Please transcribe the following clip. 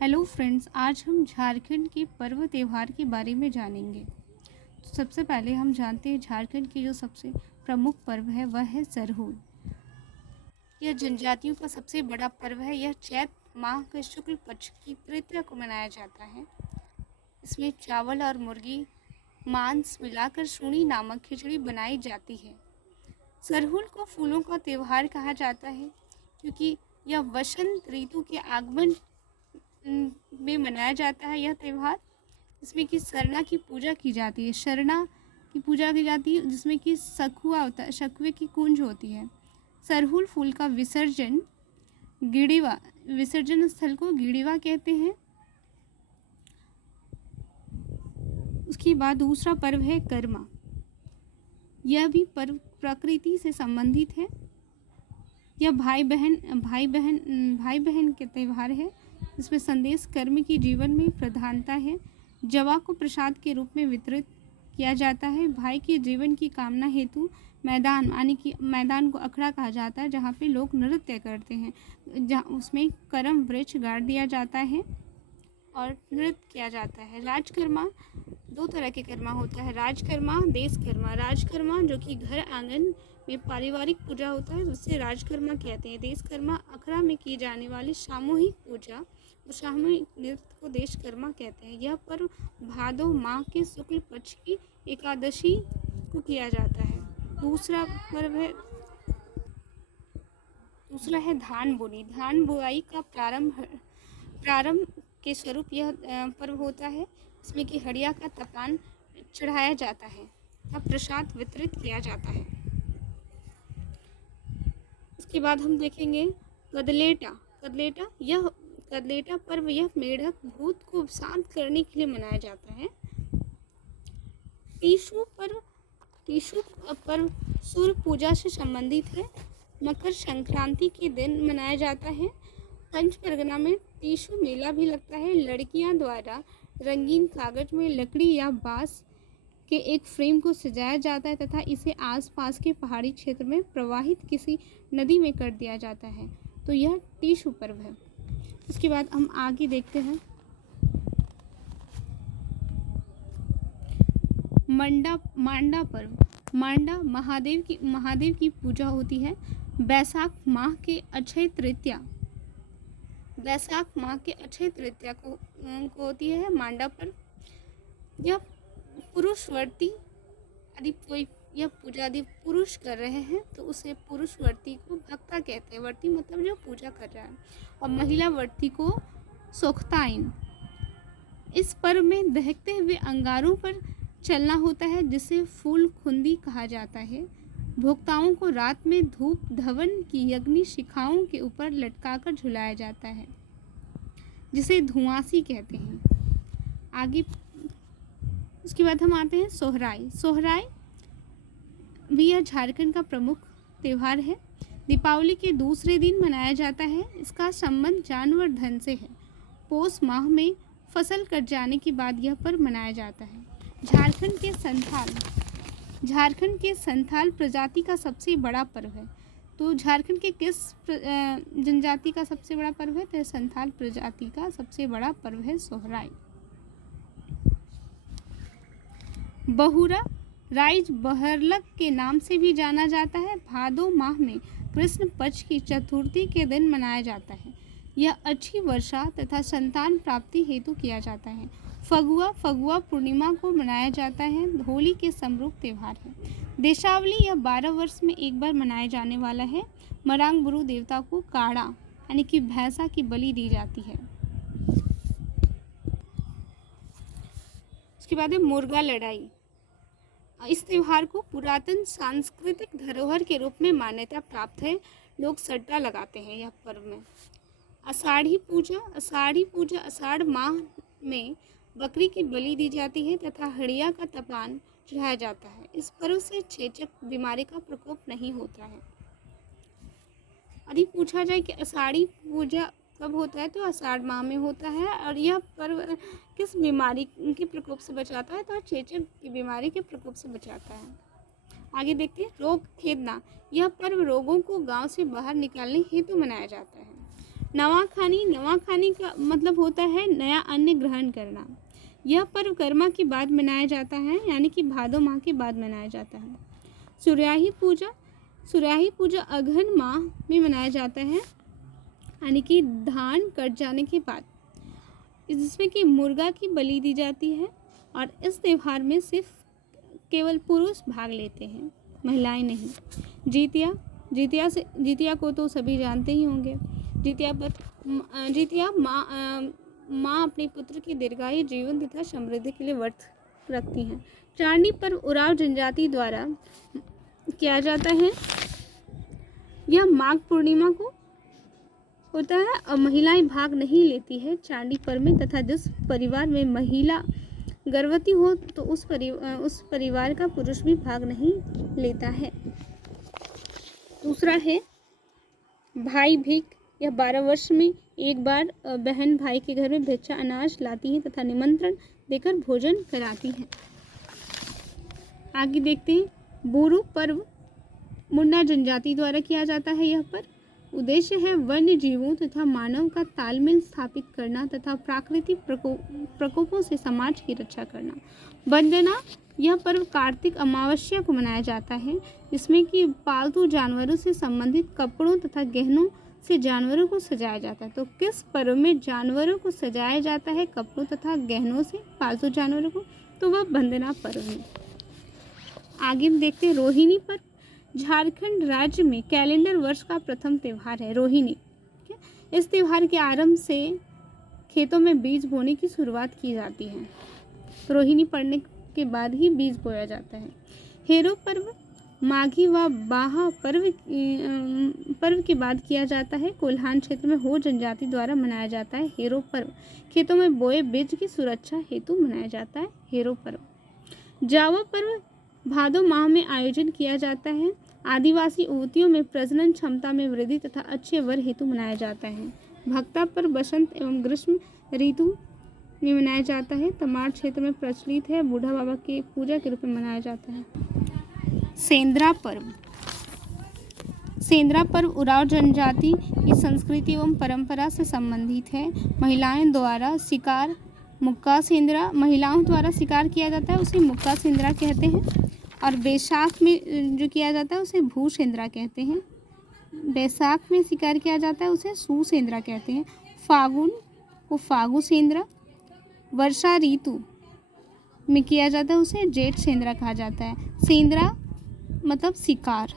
Hello friends, आज हम झारखंड के पर्व त्यौहार के बारे में जानेंगे। तो सबसे पहले हम जानते हैं झारखंड की जो सबसे प्रमुख पर्व है वह है सरहूल। यह जनजातियों का सबसे बड़ा पर्व है। यह चैत माह के शुक्ल पक्ष की तृतीया को मनाया जाता है। इसमें चावल और मुर्गी मांस मिलाकर सूणी नामक खिचड़ी बनाई जाती है। सरहूल को फूलों का त्यौहार कहा जाता है क्योंकि यह वसंत ऋतु के आगमन में मनाया जाता है। यह त्यौहार जिसमें कि सरना की पूजा की जाती है। सरना की पूजा की जाती है जिसमें कि सखुआ होता है, सखुए की कुंज होती है। सरहुल फूल का विसर्जन गिड़िवा, विसर्जन स्थल को गिड़िवा कहते हैं। उसके बाद दूसरा पर्व है कर्मा। यह भी पर्व प्रकृति से संबंधित है। यह भाई बहन के त्यौहार है। इसमें संदेश कर्म की जीवन में प्रधानता है। जवा को प्रसाद के रूप में वितरित किया जाता है। भाई के जीवन की कामना हेतु मैदान, यानी कि मैदान को अखड़ा कहा जाता है, जहाँ पे लोग नृत्य करते हैं, जहाँ उसमें करम वृक्ष गाड़ दिया जाता है और नृत्य किया जाता है। राजकर्मा, दो तरह के कर्मा होता है, राजकर्मा, देशकर्मा। राजकर्मा जो कि घर आंगन में पारिवारिक पूजा होता है उससे राजकर्मा कहते हैं। देशकर्मा अखड़ा में की जाने वाली सामूहिक पूजा और सामूहिक नृत्य को देशकर्मा कहते हैं। यह पर्व भादो माह के शुक्ल पक्ष की एकादशी को किया जाता है। दूसरा है धान बोनी। धान बुआई का प्रारंभ के स्वरूप यह पर्व होता है। इसमें कि हड़िया का तपान चढ़ाया जाता है, तब प्रसाद वितरित किया जाता है। उसके बाद हम देखेंगे कदलेटा। कदलेटा पर्व यह मेढक भूत को शांत करने के लिए मनाया जाता है। टीशु पर्व सूर्य पूजा से संबंधित है। मकर संक्रांति के दिन मनाया जाता है। पंच परगना में टीशु मेला भी लगता है। लड़कियां द्वारा रंगीन कागज में लकड़ी या बांस के एक फ्रेम को सजाया जाता है तथा इसे आसपास के पहाड़ी क्षेत्र में प्रवाहित किसी नदी में कर दिया जाता है। तो यह टीशु पर्व है। इसके बाद हम आगे देखते हैं मांडा पर्व। मांडा महादेव की पूजा होती है। बैसाख माह के अक्षय तृतीया को होती है मांडा पर्व। यह पुरुषवर्ती, यदि कोई यह पूजा यदि पुरुष कर रहे हैं तो उसे पुरुषवर्ती को भक्ता कहते हैं। वर्ती मतलब जो पूजा कर रहा है, और महिला वर्ती को सोखताइन। इस पर्व में दहकते हुए अंगारों पर चलना होता है जिसे फूल खुंदी कहा जाता है। भोक्ताओं को रात में धूप धवन की अग्नि शिखाओं के ऊपर लटकाकर झुलाया जाता है, जिसे धुआंसी कहते हैं। आगे उसके बाद हम आते हैं सोहराई भी यह झारखंड का प्रमुख त्यौहार है। दीपावली के दूसरे दिन मनाया जाता है। इसका संबंध जानवर धन से है। पोष माह में फसल कट जाने के बाद यह पर्व मनाया जाता है। झारखंड के संथाल प्रजाति का सबसे बड़ा पर्व है। तो झारखंड के किस जनजाति का सबसे बड़ा पर्व है? तो संथाल प्रजाति का सबसे बड़ा पर्व है सोहराई। बहुरा राइज बहरलक के नाम से भी जाना जाता है। भादो माह में कृष्ण पक्ष की चतुर्थी के दिन मनाया जाता है। यह अच्छी वर्षा तथा संतान प्राप्ति हेतु किया जाता है। फगुआ पूर्णिमा को मनाया जाता है। होली के समरूप त्यौहार है। देशावली यह 12 वर्ष में एक बार मनाया जाने वाला है। मरांग गुरु देवता को काढ़ा, यानी कि भैंसा की बलि दी जाती है। उसके बाद है मुर्गा लड़ाई। इस त्यौहार को पुरातन सांस्कृतिक धरोहर के रूप में मान्यता प्राप्त है। लोग सट्टा लगाते हैं यह पर्व में। आषाढ़ी पूजा आषाढ़ माह में बकरी की बलि दी जाती है तथा हड़िया का तपान चढ़ाया जाता है। इस पर्व से चेचक बीमारी का प्रकोप नहीं होता है। यदि पूछा जाए कि आषाढ़ी पूजा कब होता है, तो आषाढ़ माह में होता है। और यह पर्व किस बीमारी के प्रकोप से बचाता है? तो चेचक की बीमारी के प्रकोप से बचाता है। आगे देखते हैं रोग खेदना। यह पर्व रोगों को गांव से बाहर निकालने हेतु मनाया जाता है। नवाखानी का मतलब होता है नया अन्न ग्रहण करना। यह पर्व कर्मा के बाद मनाया जाता है, यानी कि भादो माह के बाद मनाया जाता है। सुराही पूजा अगहन माह में मनाया जाता है, यानी कि धान कट जाने के बाद, जिसमें कि मुर्गा की बलि दी जाती है। और इस त्यौहार में सिर्फ केवल पुरुष भाग लेते हैं, महिलाएं नहीं। जितिया को तो सभी जानते ही होंगे। जितिया माँ अपने पुत्र की दीर्घायु, जीवन तथा समृद्धि के लिए व्रत रखती हैं। चांडी पर्व उरांव जनजाति द्वारा किया जाता है। यह माघ पूर्णिमा को होता है और महिलाएं भाग नहीं लेती है चांडी पर्व में, तथा जिस परिवार में महिला गर्भवती हो तो उस परिवार का पुरुष भी भाग नहीं लेता है। दूसरा है भाई भीख। यह 12 वर्ष में एक बार बहन भाई के घर में भिक्षा अनाज लाती है तथा निमंत्रण देकर भोजन कराती है। आगे देखते हैं बोरू पर्व मुंडा जनजाति द्वारा किया जाता है। यह पर्व उद्देश्य है वन्य जीवों तथा मानव का तालमेल स्थापित करना तथा प्राकृतिक प्रकोपों से समाज की रक्षा करना। वंदना। यह पर्व कार्तिक अमावस्या को मनाया जाता है, जिसमें कि पालतू जानवरों से संबंधित कपड़ों तथा गहनों से जानवरों को सजाया जाता है। तो किस पर्व में जानवरों को सजाया जाता है कपड़ों तथा गहनों से, पालतू जानवरों को? तो वह वंदना पर्व में। आगे हम देखते हैं रोहिणी पर्व। झारखंड राज्य में कैलेंडर वर्ष का प्रथम त्यौहार है रोहिणी। इस त्यौहार के आरंभ से खेतों में बीज बोने की शुरुआत की जाती है। रोहिणी पड़ने के बाद ही बीज बोया जाता है। हेरो पर्व माघी व बाहा पर्व के बाद किया जाता है। कोल्हान क्षेत्र में हो जनजाति द्वारा मनाया जाता है हेरो पर्व। खेतों में बोए बीज की सुरक्षा हेतु मनाया जाता है हेरो पर्व। जावा पर्व भादो माह में आयोजन किया जाता है। आदिवासी युवतियों में प्रजनन क्षमता में वृद्धि तथा अच्छे वर हेतु मनाया जाता है। भक्ता पर्व बसंत एवं ग्रीष्म ऋतु में मनाया जाता है। तमाड़ क्षेत्र में प्रचलित है। बूढ़ा बाबा की पूजा के रूप में मनाया जाता है। सेंद्रा पर्व उरांव जनजाति की संस्कृति एवं परंपरा से संबंधित है। महिलाओं द्वारा शिकार महिलाओं द्वारा शिकार किया जाता है, उसे मुक्का सेंद्रा कहते हैं। और बैसाख में जो किया जाता है उसे भू सेंद्रा कहते हैं। बैसाख में शिकार किया जाता है उसे सू सेंद्रा कहते हैं। फागुन को फागु सेंद्रा। वर्षा ऋतु में किया जाता है उसे जेठ सेंद्रा कहा जाता है। सेंद्रा मतलब शिकार।